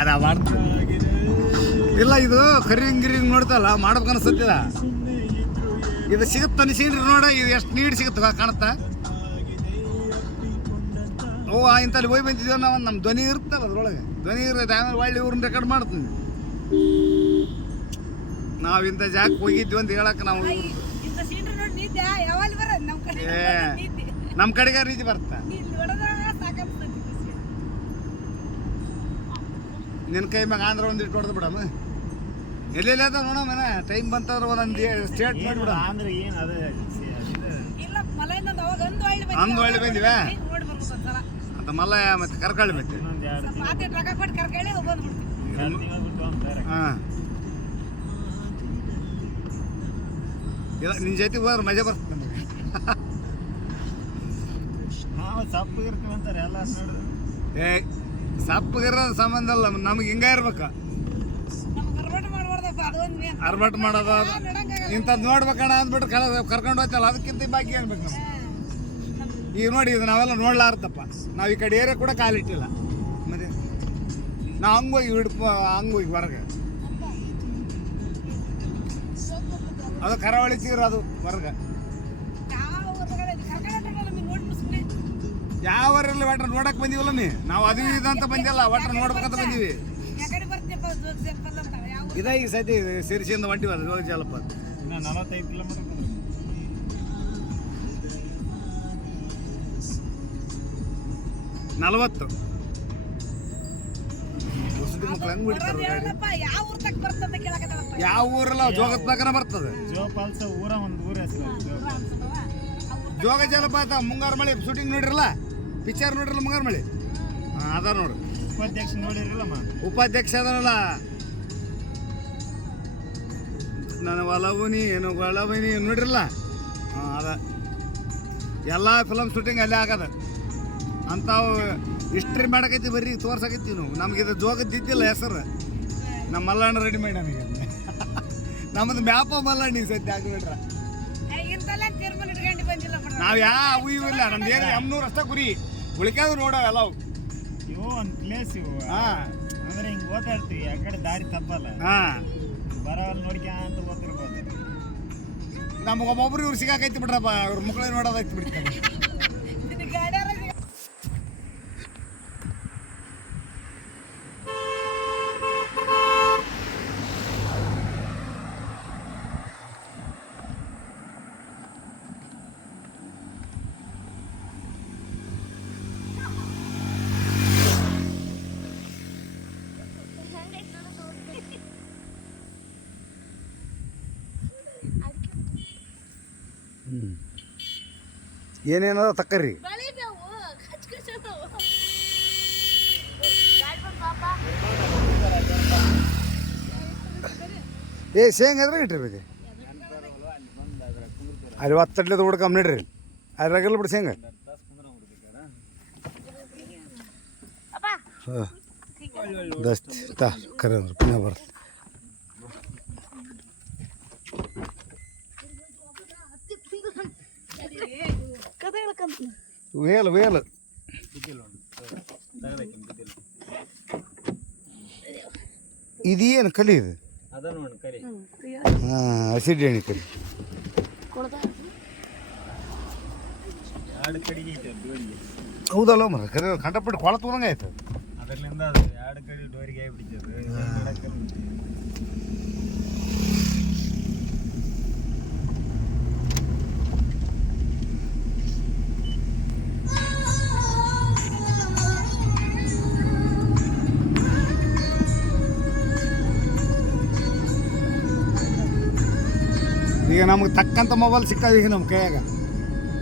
ಅದ ಇಲ್ಲ ಇದು ಕರಿಂಗ್ ಗಿರಿಂಗ್ ನೋಡ್ತಲ್ಲ ಮಾಡ್ಬೇಕು ಅನ್ಸತ್ತಿದ ಇದು ಸಿಗುತ್ತೆ ಅನಿಸಿನ್ರಿ ನೋಡ ಇದು ಎಷ್ಟು ನೀಡ್ ಸಿಗುತ್ತೆ ಕಾಣುತ್ತಾ? ಓ ಇಂತಲ್ಲಿ ಹೋಗಿ ಬಂದಿದ್ದೇವೆ ನಾವು ನಮ್ಮ ಧ್ವನಿ ಇರುತ್ತಲ್ಲ ಅದ್ರೊಳಗೆ. ಧ್ವನಿ ಇರುತ್ತೆ ಆಮೇಲೆ ಒಳ್ಳೆ ಇವ್ರನ್ನ ರೆಕಾರ್ಡ್ ಮಾಡ್ತೀನಿ. ನಾವು ಇಂಥ ಜಾಗಕ್ಕೆ ಹೋಗಿದ್ವಿ ಅಂತ ಹೇಳಕ್ಕೆ ನಾವು. ನಮ್ಮ ಕಡೆಗೆ ರೀತಿ ಬರ್ತಾ ಇಲ್ಲಿ ನೋಡಿದ್ರೆ ಸಾಕಾಗ್ತದೆ ನಿನ್ನ ಕೈ ಮ್ಯಾಗ ಆಂಧ್ರ ಒಂದು ಹೊಡೆದು ಬಿಡಮ್ಮ ಎಲ್ಲೆಲ್ಲ ಅದ ನೋಡಮ್ಮ ಟೈಮ್ ಬಂತಂದ್ರೆ ಒಂದೊಂದು ಸ್ಟೇಟ್ ಮಾಡಿಬಿಡ ಆಂಧ್ರ ಏನು ಅದು. ಅಂದ್ ಒಳ್ಳೆ ಬಂದಿವೆ? ಅಂತ ಮಲ್ಲ ಮತ್ತೆ ಕರ್ಕಳ್ಳಿ ಮತ್ತೆ ಹಾಂ. ಇಲ್ಲ ನಿನ್ನ ಜೊತೆ ಹೋದ್ರೆ ಮಜಾ ಬರ್ತದೆ ನಮಗೆ. ನಾವು ಸಪ್ಪು ಇರ್ತೀವಿ ಅಂತಾರೆ ಎಲ್ಲ ನೋಡಿದ್ರೆ ಏ ಸಪ್ಪಗಿರೋ ಸಂಬಂಧ ಅಲ್ಲ ನಮ್ಗೆ ಹಿಂಗ ಇರ್ಬೇಕು. ನಮ್ಗೆ ಅರ್ಬಟ್ ಮಾಡೋದ ಇಂಥದ್ದು ನೋಡ್ಬೇಕಣ್ಣ ಅಂದ್ಬಿಟ್ಟು ಕಳ ಕರ್ಕೊಂಡು ಹೋಗ್ತಲ್ಲ ಅದಕ್ಕಿಂತ ಬಾಕಿ ಆಗ್ಬೇಕು ನಾವು ಈಗ ನೋಡಿ ಇದು ನಾವೆಲ್ಲ ನೋಡ್ಲಾರ್ತಪ್ಪ ನಾವು ಈ ಕಡೆ ಏರಿಯಾ ಕೂಡ ಕಾಲಿಟ್ಟಿಲ್ಲ ಮತ್ತೆ ನಾವು ಹಂಗೋಗಿ ಹಿಡ್ಪ ಹಂಗೋಗಿ ಹೊರಗೆ. ಅದು ಕರಾವಳಿ ತೀರ ಅದು ಹೊರಗೆ. ಯಾವರಲ್ಲಿ ವಾಟರ್ ನೋಡಕ್ ಬಂದಿವಲ್ಲ ನೀ? ನಾವು ಅದು ಇದು ಅಂತ ಬಂದಿಲ್ಲ ವಾಟರ್ ನೋಡ್ಬೇಕಂತ ಬಂದೀವಿ. ಇದಾಗಿ ಸದ್ಯ ಸಿರಿಸಿಯಿಂದ ಹೊಂಟಿವಲ್ಲ ಜೋಗ ಜಲಪಾತ ಇನ್ನು ನಲವತ್ತೈದು ಕಿಲೋಮೀಟರ್ ನಲವತ್ತು. ಹೊಸದಿ ಮಕ್ಳು ಹೆಂಗ್ ಬಿಡ್ತಾರ ಯಾವ ಊರಲ್ಲ ಪ್ರಕಾರ ಬರ್ತದೆ. ಜೋಗ ಜಲಪಾತ ಮುಂಗಾರು ಮಳೆ ಶೂಟಿಂಗ್ ನೋಡಿರಲ್ಲ? ಪಿಕ್ಚರ್ ನೋಡಿರಲ್ಲ ಮುಂಗಾರ ಮಳೆ ಹಾಂ ಅದ ನೋಡ್ರಿ ಉಪಾಧ್ಯಕ್ಷ ನೋಡಿರಲ್ಲಮ್ಮ ಉಪಾಧ್ಯಕ್ಷ ಅದನಲ್ಲ. ನನ್ನ ಒಲವು ಏನು ಒಲವು ನೀನು ನೋಡಿರಲ್ಲ? ಹಾಂ ಅದ. ಎಲ್ಲ ಫಿಲಮ್ ಶೂಟಿಂಗ್ ಅಲ್ಲೇ ಆಗದ. ಅಂಥವು ಹಿಸ್ಟ್ರಿ ಮಾಡಕೈತಿ ಬರ್ರಿ ತೋರ್ಸಕೈತಿ ನೀವು. ನಮ್ಗೆ ಇದು ಜೋಗದ್ದಿದ್ದಿಲ್ಲ ಹೆಸರು. ನಮ್ಮ ಮಲ್ಲಣ್ಣ ರೆಡಿ ಮಾಡಿ ನಮಗೆ. ನಮ್ಮದು ಮ್ಯಾಪ ಮಲ್ಲಣ್ಣ ಈ ಸದ್ಯ ಆಗಿಬಿಟ್ರ ಇಂತಲ್ಲ ತೀರ್ಮಾನ ಇಟ್ಕೊಂಡು ಬಂದಿಲ್ಲ ನಾವು ಯಾವ ಇವು ಇಲ್ಲ. ನಮ್ದು ಏನು ಎಮ್ನೂರು ಅಷ್ಟ ಗುರಿ ಉಳಿಕಾದ್ರು ಎಲ್ಲ ಎಲ್ಲವು ಇವು ಒಂದು ಪ್ಲೇಸ್ ಇವು. ಹಾಂ. ಅಂದ್ರೆ ಹಿಂಗೆ ಓದಾಡ್ತೀವಿ ಆ ಕಡೆ ದಾರಿ ತಪ್ಪಲ್ಲ. ಹಾಂ. ಬರವಲ್ಲಿ ನೋಡ್ಕ್ಯಾಂತ ಓದ್ತಿರ್ಬೋದು. ನಮ್ಗೆ ಒಬ್ಬೊಬ್ರು ಇವ್ರು ಸಿಗಾಕೈತಿ ಬಿಡ್ರಪ್ಪ ಇವ್ರ ಮಕ್ಳು ನೋಡೋದೈತಿ ಬಿಡ್ತಾರೆ ಇದು ಗಾಡ್ಯಾರ ಏನೇನದ ತಕ್ಕರಿ. ಏ ಶೇಂಗ ಅದ್ರಾಗ ಇಟ್ಟಿರ್ಬೇಕು? ಅಲ್ಲಿ ಒತ್ತಡ್ಲದ ಹುಡ್ಕಮ್ ನಡ್ರಿ ಅದ್ರಾಗೆಲ್ಲ ಬಿಡು ಶೇಂಗ? ಹಾಂ. ದಸ್ತ್ ತಾ ಕರೆ ಅಂದ್ರೆ ಪುನಃ ಕಥೆ ಹೇಳ್ಕಂತ ವೇಲ್ ವೇಲ್ ಇದೇನು ಕಲಿ ಇದು ಅದ ನೋಡಿ ಕರಿ ಹಾಂ ಹಸಿಡಿ ಎಣ್ಣೆ ಕಲಿ ಎರಡು ಕಡೆಗೆ ಐತೆ ಡೋರಿಗೆ ಹೌದಲ್ಲ ಮರ ಕರೆ ಕಂಡಪಟ್ಟು ಕೊಳ ತಗೊಂಡಂಗೆ ಆಯ್ತು ಅದರಿಂದ ಅದು ಎರಡು ಕಡೆ ಡೋರಿಗೆ ಆಗಿಬಿಟ್ಟಿದೆ ಈಗ ನಮ್ಗೆ ತಕ್ಕಂಥ ಮೊಬೈಲ್ ಸಿಕ್ಕದ ಈಗ ನಮ್ಮ ಕೈಯಾಗ.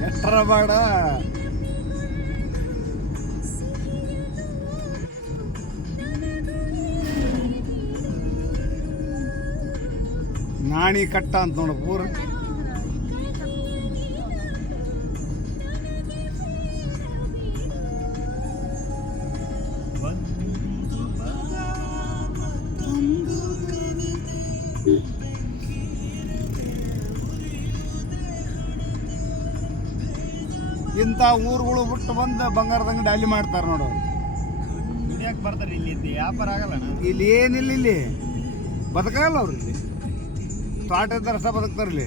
ಎಷ್ಟರ ಬೇಡ. ನಾಣಿ ಕಟ್ಟ ಅಂತ ನೋಡು ಪೂರ. ಇಂಥ ಊರುಗಳು ಬಿಟ್ಟು ಬಂದು ಬಂಗಾರದ ಅಂಗಡಿ ಅಲ್ಲಿ ಮಾಡ್ತಾರೆ ನೋಡು. ಬರ್ತಾರೆ ಇಲ್ಲಿ ಇದ್ದು ವ್ಯಾಪಾರ ಆಗಲ್ಲ ಅಣ್ಣ. ಇಲ್ಲಿ ಏನಿಲ್ಲ ಇಲ್ಲಿ. ಬದುಕಲ್ಲ ಅವ್ರು ಇಲ್ಲಿ. ತೋಟ ಇದ್ದಾರೆ ಸಹ ಬದುಕ್ತಾರೆ ಇಲ್ಲಿ.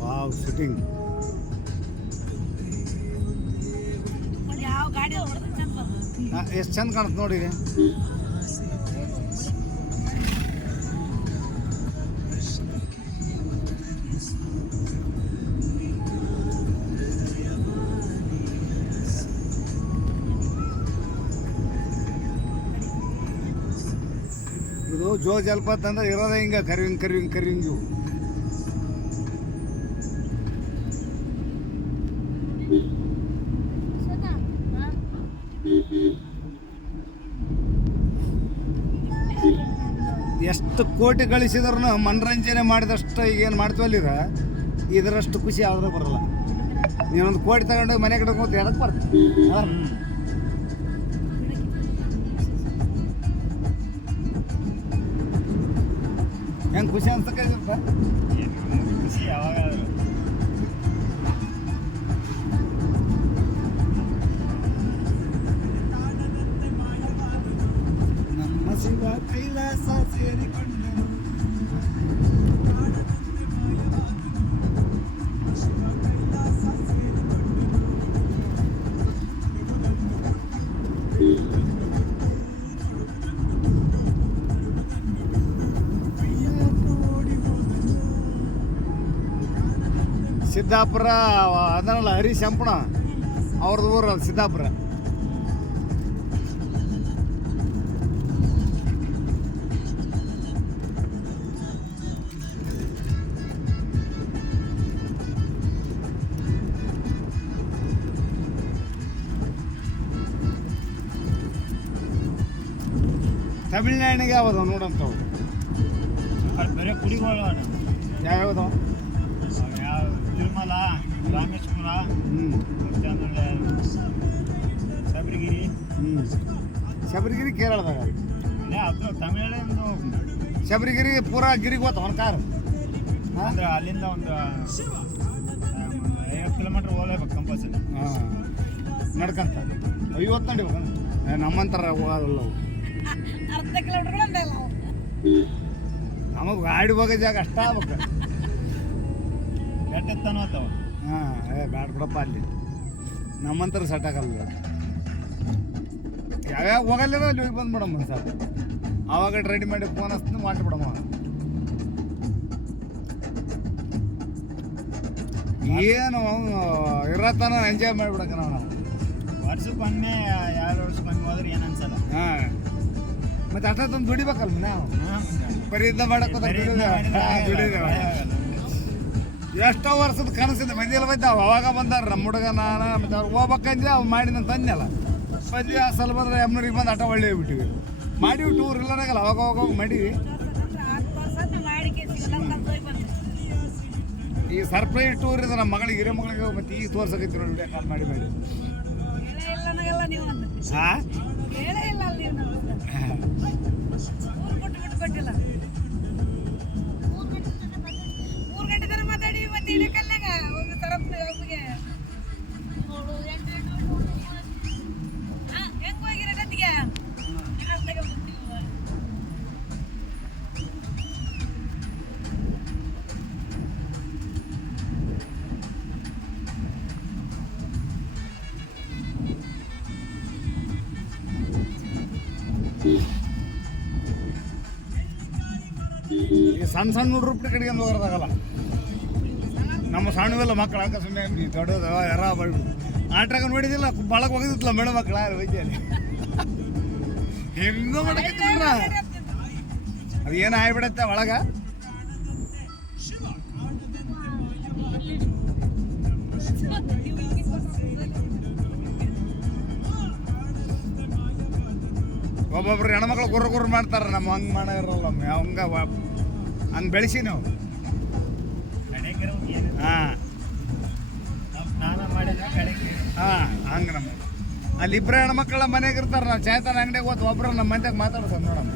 ವಾವ್ ಬರ್ತದೆ. ಎಷ್ಟು ಚಂದ ಕಾಣುತ್ತೆ ನೋಡಿ ಜೋ ಜಲಪಾತ ಅಂದ್ರೆ ಇರೋದೇ ಹಿಂಗ ಕರಿವಿಂಗ್ ಕರಿವಿಂಗ್ ಕರಿವಿಂಗ್ ಇವು ಎಷ್ಟು ಕೋಟಿ ಗಳಿಸಿದ್ರು ಮನರಂಜನೆ ಮಾಡಿದಷ್ಟು ಈಗೇನು ಮಾಡ್ತೀವಲ್ಲಿರ ಇದರಷ್ಟು ಖುಷಿ ಯಾವುದೇ ಬರಲ್ಲ. ನೀನೊಂದು ಕೋಟಿ ತಗೊಂಡು ಮನೆ ಕಡೆ ಕೂತು ಎದಕ್ಕೆ ಬರ್ತದೆ ಹೆಂಗೆ ಖುಷಿ ಅನ್ಸಕ್ಕೆ ಖುಷಿ ಯಾವಾಗ ನಮ್ಮ ಶಿವ ಕೈಲಾಸ ಸೇರಿಕೊಂಡು ಸಿದ್ದಾಪುರ ಅದನ್ನಲ್ಲ ಹರೀಶ್ ಶಂಪಣ ಅವ್ರದ್ದು ಊರು ಅದು ಸಿದ್ದಾಪುರ. ತಮಿಳ್ನಾಡಿಗೆ ಯಾವ್ದು ನೋಡಂತವು? ಬರೀ ಕುಡಿಗಳು ಯಾವ್ಯಾವ್ದು? ರಾಮೇಶ್ವರ ಆಮೇಲೆ ಶಬರಿಗಿರಿ. ಹ್ಞೂ ಶಬರಿಗಿರಿ ಕೇರಳದಾಗ ಅದು ಒಂದು ಶಬರಿಗಿರಿ ಪೂರ ಗಿರಿಗೆ ಹೋತ ಹೊನ್ಕಾರ. ಕಾರ್ ಅಂದ್ರೆ ಅಲ್ಲಿಂದ ಒಂದು ಐವತ್ತು ಕಿಲೋಮೀಟ್ರ್ ಹೋಗ್ಲೇಬೇಕು ಕಂಪಲ್ಸರಿ ಹಾಂ. ನಡ್ಕಂತ. ಐವತ್ತು ನಡಿಬೇಕು ನಮ್ಮಂತರ ಹೋಗೋದಲ್ಲ ಅವು. ಅರ್ಧ ಕಿಲೋಮೀಟರ್. ನಮಗೆ ಗಾಡಿ ಹೋಗೋ ಜಾಗ ಅಷ್ಟ ಆಗ್ಬೇಕು. ಬೆಟ್ಟ ಎತ್ತಾನು ಆತವ. ಹಾಂ ಏ ಬ್ಯಾಡ ಬಿಡಪ್ಪ ಅಲ್ಲಿ. ನಮ್ಮಂತರ ಸೆಟ್ ಆಗಲ್ಲ ಯಾವ್ಯಾವ ಹೋಗಲ್ಲ ಅಲ್ಲಿ ಹೋಗಿ ಬಂದ್ಬಿಡಮ್ಮ ಸರ್. ಆವಾಗ ರೆಡಿ ಮಾಡಿ ಫೋನ್ ಹಚ್ತೀನಿ ಮಾಡಿಬಿಡಮ್ಮ. ಏನು ಇರತ್ತಾನ ಎಂಜಾಯ್ ಮಾಡಿಬಿಡಕ ನಾವು. ವರ್ಷಕ್ಕೊಮ್ಮೆ ಎರಡು ವರ್ಷಕ್ಕೊಮ್ಮೆ ಹೋದ್ರೆ ಏನು ಅನ್ಸಲ್ಲ. ಹಾಂ. ಮತ್ತೆ ಅಷ್ಟೊಂದು ದುಡಿಬೇಕಲ್ಲ ನಾವು? ಬರೀ ಇದ್ದ ಮಾಡಕ್ ಹೋದ್ರೆ ಎಷ್ಟೋ ವರ್ಷದ ಕನಸಿದೆ. ಮಂದಿಲ್ಲ ಬಂದಾವ. ಅವಾಗ ಬಂದಾರ ನಮ್ಮ ಹುಡುಗ ನಾನು ಮತ್ತೆ ಅವ್ರು ಹೋಗ್ಬೇಕಂದ್ರೆ ಅವು ಮಾಡಿದಂತ ಅಂದ್ನಲ್ಲ ಬಂದ್ವಿ ಆ ಸಲ ಬಂದ್ರೆ ಎಮ್ನೂರಿಗೆ ಬಂದು ಆಟ ಒಳ್ಳೆ ಬಿಟ್ಟಿವಿ. ಮಾಡಿವಿ ಟೂರ್ ಇಲ್ಲನಾಗಲ್ಲ ಅವಾಗ ಅವಾಗ ಹೋಗಿ ಮಾಡೀವಿ. ಮಾಡಿ. ಈ ಸರ್ಪ್ರೈಸ್ ಟೂರ್ ಇದೆ ನಮ್ಮ ಮಗಳಿಗೆ ಹಿರಿಯ ಮಗಳಿಗೆ ಮತ್ತೆ ಈಗ ತೋರ್ಸಕೈತಿ ನೋಡಿ ಕಾಲ್ ಮಾಡಿ ಮಾಡಿ. ಹಾ. ಗದ್ದಿಗೆ ಬರ್ತೀವಿ. ಈ ಸಣ್ಣ ಸಣ್ಣ ಹುಡುಗ್ರು ಬಿಟ್ಟು ಕಡೆಗೆ ಹೋಗೋದಾಗಲ್ಲ ನಮ್ಮ ಸಣ್ಣದೆಲ್ಲ ಮಕ್ಕಳು ಹಾಕ ಸುಮ್ಮನೆ ದೊಡ್ಡದ ಯಾರ ಬಳ್ಳು ಆಟ್ರಾಗ ನೋಡಿದಿಲ್ಲ ಬಳಕ ಹೋಗಿದ್ದಿಲ್ಲ ಮೇಡ ಮಕ್ಕಳ ವೈದ್ಯಲ್ಲಿ ಹೆಂಗೋ ಮಾಡಕತ್ತಿದ್ರ ಅದು ಏನೋ ಆಗ್ಬಿಡತ್ತೆ ಒಳಗ? ಒಬ್ಬೊಬ್ರು ಹೆಣ್ಮಕ್ಳು ಗುರ್ರ ಗುರ್ರ ಮಾಡ್ತಾರ, ನಮ್ಮ ಹಂಗೆ ಮಾಡಿರಲ್ಲ ಹಂಗ ಹಂಗೆ ಬೆಳೆಸಿ ನಾವು. ಹಾಂ. ಹಾಂ ಹಂಗೆ ನಮ್ಮ ಅಲ್ಲಿ ಇಬ್ಬರು ಹೆಣ್ಮಕ್ಳ ಮನೆಗೆ ಇರ್ತಾರೆ ನಾವು ಚೇತನ ಅಂಗಡಿಗೆ ಹೋದ್ ಒಬ್ರು ನಮ್ಮ ಮಂದ್ಯಾಗ ಮಾತಾಡ್ಸೋದು ನೋಡಮ್ಮ.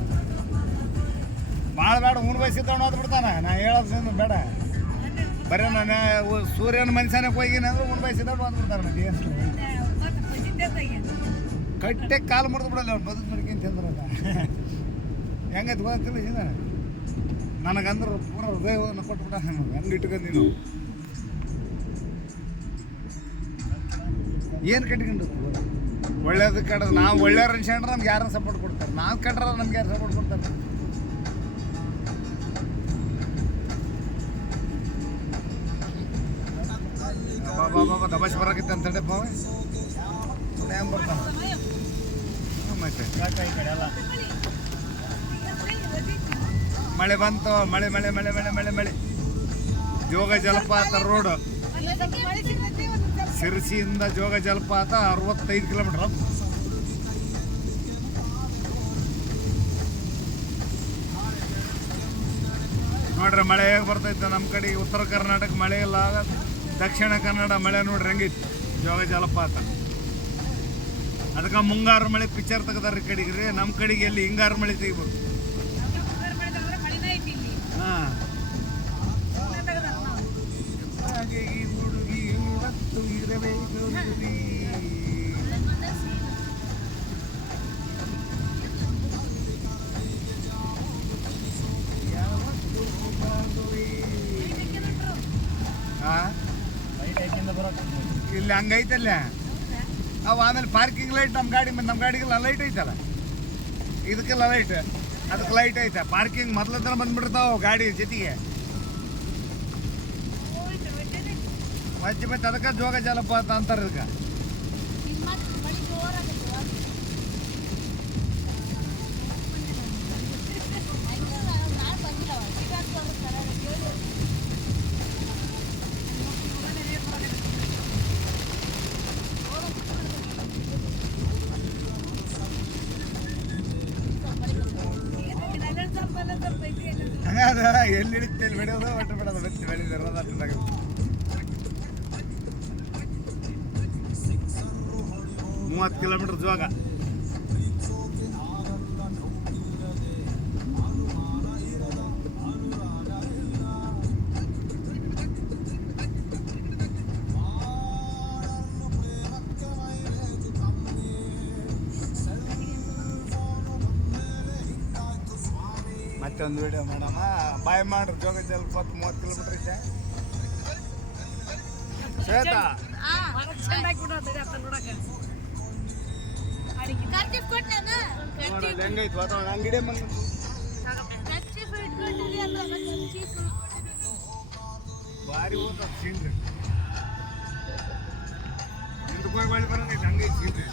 ಭಾಳ ಬೇಡ ಮೂರು ವಯಸ್ಸು ಓದ್ ಬಿಡ್ತಾನೆ. ನಾ ಹೇಳೋದು ಬೇಡ. ಬರೀ ನಾನು ಸೂರ್ಯನ ಮನುಷ್ಯನಕ್ಕೆ ಹೋಗಿನ ಅಂದ್ರೆ ಹುಣ್ ತಗೊಂಡು ಹೋದ್ ಬಿಡ್ತಾರೆ ನನಗೆ ಕಟ್ಟೆ ಕಾಲು ಮುರಿದು ಬಿಡಲ್ಲ ಅವ್ನು ಬದುಕು ಮಡ್ಕೊಂತ ತಿಂದ್ರಲ್ಲ ಹೆಂಗೈತೆ ಗೊತ್ತಿಲ್ಲ ಇದು ನನಗಂದ್ರೆ ಪೂರ ಹೃದಯವನ್ನು ಹಂಗೆ ಹೆಂಗೆ ಇಟ್ಕೊಂಡು ನೀನು ಏನು ಕಟ್ಕೊಂಡು ಒಳ್ಳೇದು ಕಟ್ಟದ ನಾವು ಒಳ್ಳೆಯವ್ರು ಅನ್ಸ್ಕೊಂಡ್ರೆ ನಮ್ಗೆ ಯಾರು ಸಪೋರ್ಟ್ ಕೊಡ್ತಾರೆ. ನಾವು ಕೆಟ್ರ ನಮ್ಗೆ ಯಾರು ಸಪೋರ್ಟ್ ಕೊಡ್ತಾರೆ? ಬಾಬಾ ಬಾಬಾ ದಬಾಶ್ ಬರಾಕೈತೆ ಅಂತ ಹೇಳಿ ಅವ. ಹೆಂಗ್ ಬರ್ತಾನ ಹ್ಞೂ ಮತ್ತೆ ಮಳೆ ಬಂತು, ಮಳೆ ಮಳೆ ಮಳೆ ಮಳೆ ಮಳೆ ಮಳೆ. ಜೋಗ ಜಲಪಾತ ರೋಡ್ ಶಿರಸಿಯಿಂದ ಜೋಗ ಜಲಪಾತ ಅರವತ್ತೈದು ಕಿಲೋಮೀಟರ್ ನೋಡ್ರಿ, ಮಳೆ ಹೇಗೆ ಬರ್ತೈತೆ ನಮ್ಮ ಕಡೆ? ಉತ್ತರ ಕರ್ನಾಟಕ ಮಳೆ ಇಲ್ಲ, ದಕ್ಷಿಣ ಕನ್ನಡ ಮಳೆ ನೋಡ್ರಿ ಹಂಗಿತ್ತು ಜೋಗ ಜಲಪಾತ. ಅದಕ್ಕೆ ಮುಂಗಾರು ಮಳೆ ಪಿಕ್ಚರ್ ತೆಗ್ದಾರ ಕಡೆಗೆ ರೀ. ನಮ್ಮ ಕಡೆಗೆ ಎಲ್ಲಿ ಹಿಂಗಾರು ಮಳೆ ತೆಗಿಬೋದು. ಇಲ್ಲಿ ಹಂಗೈತಲ್ಲ? ಅವು ಆಮೇಲೆ ಪಾರ್ಕಿಂಗ್ ಲೈಟ್ ನಮ್ಮ ಗಾಡಿ ನಮ್ಮ ಗಾಡಿಗೆಲ್ಲ ಲೈಟ್ ಐತಲ್ಲ? ಇದಕ್ಕೆಲ್ಲ ಲೈಟ್ ಅದಕ್ಕೆ ಲೈಟ್ ಐತೆ. ಪಾರ್ಕಿಂಗ್ ಮೊದ್ಲತ್ರ ಬಂದ್ಬಿಡ್ತಾವ ಗಾಡಿ ಜೊತೆಗೆ. ಮತ್ತೆ ಮತ್ತೆ ಅದಕ್ಕೆ ಜೋಗ ಜಲಪಾತ ಅಂತಾರೆ ಇದಕ್ಕೆ. ಮೂವತ್ತು ಕಿಲೋಮೀಟರ್ ಜೋಗ ಮತ್ತೊಂದು ವಿಡಿಯೋ ಮಾಡಮ್ಮ ಬಾಯ್ ಮಾಡ್ರಿ ಜೋಗ ಜಲಪಾತ ಮೂವತ್ತು ಕಿಲೋಮೀಟರ್ ಇದೆ ಶ್ವೇತಾ. ಭಾರಿ ಹೋದ ಸೀನ್ರಿ ಹಿಂದಕ್ಕೆ ಹೋಗಿ ಬಳಿ ಬರೋದೈತೆ ಹಂಗೈತೆ ಸೀನ್ರಿ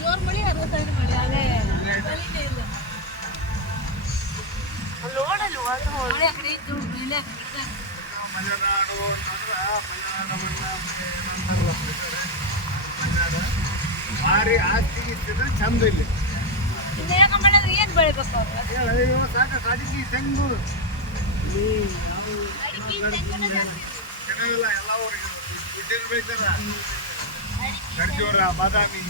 ಜೋರ್ ಮಳಿ ಅರವತ್ತೈದು ಮಳಿ ಅದೇ ಮಳಿನೇ ಇಲ್ಲ ನೋಡಲ್ಲ ಮಳೆ ಆ ಕಡೆ ಇದ್ದು ಇಲ್ಲೇ ಇಲ್ಲೇ. ಮಲೆನಾಡು ಅಂತಂದ್ರೆ ಮಲೆನಾಡವನ್ನು ಏನಂತಾರಲ್ಲ. ಮಲೆನಾಡು. ಭಾರಿ ಆಸ್ತಿ ಇತ್ತಿದ್ರೆ ಚಂದ ಇಲ್ಲಿ ಏನು ಬೆಳಿಬೇಕು ಹೇಳಿ ಹೇಳ, ಅಯ್ಯೋ ಸಾಕು ಅಡಿಕೆ ತೆಂಗು. ಚೆನ್ನಾಗಿಲ್ಲ ಎಲ್ಲ ಊರಿಗೆ ಬಿಟ್ಟಿರು ಬೆಳಿತಾರ ಖರ್ಜೂರ ಬಾದಾಮಿ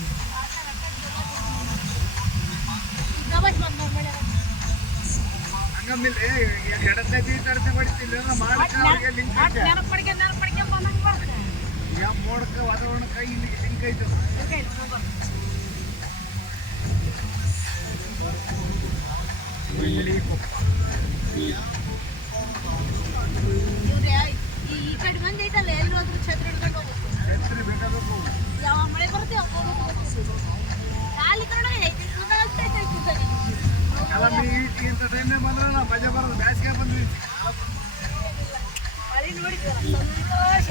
ಮೋಡಕ್ಕೆ ವಾತಾವರಣಕ್ಕೆ ಇಲ್ಲಿಗೆ ಲಿಂಕ್ ಐತೆ. Okay, number. ಇಲ್ಲಿ ಕೊಪ್ಪ. ಈ ಕಡೆ ಮಂದಿ ಐತಲ್ಲ ಎಲ್ಲಿ ಹೋದ್ರು ಛತ್ರಿ ಹಿಡ್ಕೊಂಡು ಹೋಗ್ಬೇಕು ಛತ್ರಿ ಬೇಕಾಗಬೇಕು ಯಾವ ಮಳೆ ಬರುತ್ತೆ ಅವಾಗ ಹೋಗ್ಬೇಕು. ಖಾಲಿ ಐತಿ. ಐತಿ ಸರಿ. ಇಂಥ ನಾವು ಮಜಾ ಬರೋದು ಬ್ಯಾಸಿಗೆ ಬಂದ್ವಿ. ಸಂತೋಷ.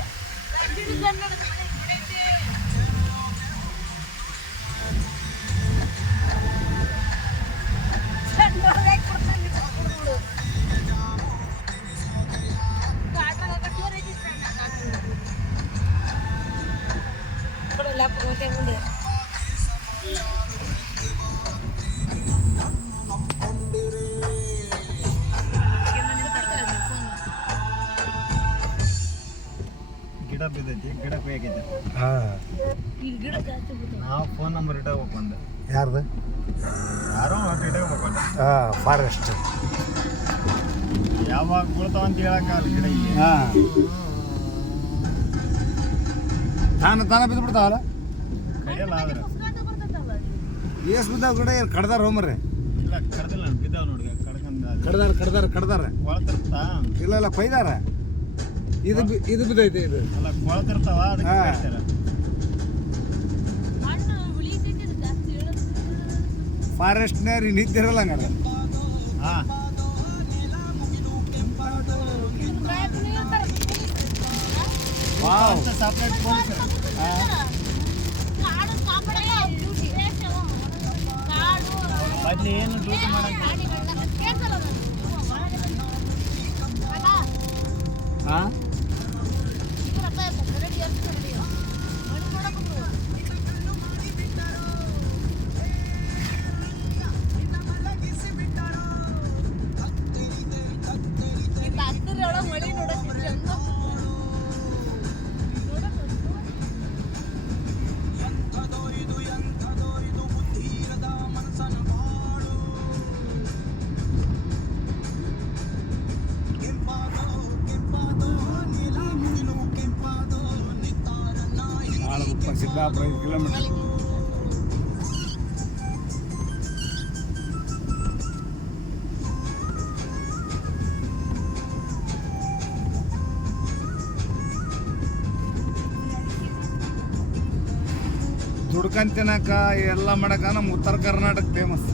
ಒಂದು ಯಾರ್ದು? ಯಾರೋ ಒಟ್ಟು ಇಟ್ಕೋಬೇಕು ಒಂದು ಹಾಂ ಫಾರೆಸ್ಟ್ ಯಾವಾಗ ಬೀಳ್ತಾವ ಅಂತ ಹೇಳಕ್ಕಾಗಲ್ಲ ಗಿಡ ಹಾಂ. ತಾನ ತಾನೇ ಬಿದ್ದು ಬಿಡ್ತಾವಲ್ಲ ಕಡಿಯಲ್ಲ ಆದ್ರೆ. ಏಸ್ ಬಿದ್ದಾವ ಕಡೆ ಕಡ್ದಾರ ಹೋಮರ್ರಿ ಇಲ್ಲ ಕಡ್ದಿಲ್ಲ ಬಿದ್ದಾವ ನೋಡಿ ಕಡ್ಕಂದ ಕಡ್ದಾರ ಕಡ್ದಾರ ಕಡ್ದಾರ? ಕೊಳತಿರ್ತಾ? ಇಲ್ಲ ಇಲ್ಲ ಕೊಯ್ದಾರ ಇದು ಇದು ಬಿದ್ದೈತೆ ಇದು. ಅಲ್ಲ ಕೊಳತಿರ್ತಾವ ಅದಕ್ಕೆ ಹಾ. ಕಡಿತಾರೆ ಹಣ್ಣು ಉಳಿತೈತಿ ಅದು ಜಾಸ್ತಿ ಹೇಳೋದು. ಫಾರೆಸ್ಟ್ನಾರಿ ನಿಂತಿರಲ್ಲ ಹಂಗಾರೆ ಹಾ. ವಾವ್. ಸಪ್ರೇಟ್ ಏನು ಡ್ಯೂಟಿ ಹಾ. ಮಳಿ ದುಡ್ಕಂಡ್ ತಿನ್ನಕ ಎಲ್ಲ ಮಾಡಕ ನಮ್ಮ ಉತ್ತರ ಕರ್ನಾಟಕ ಫೇಮಸ್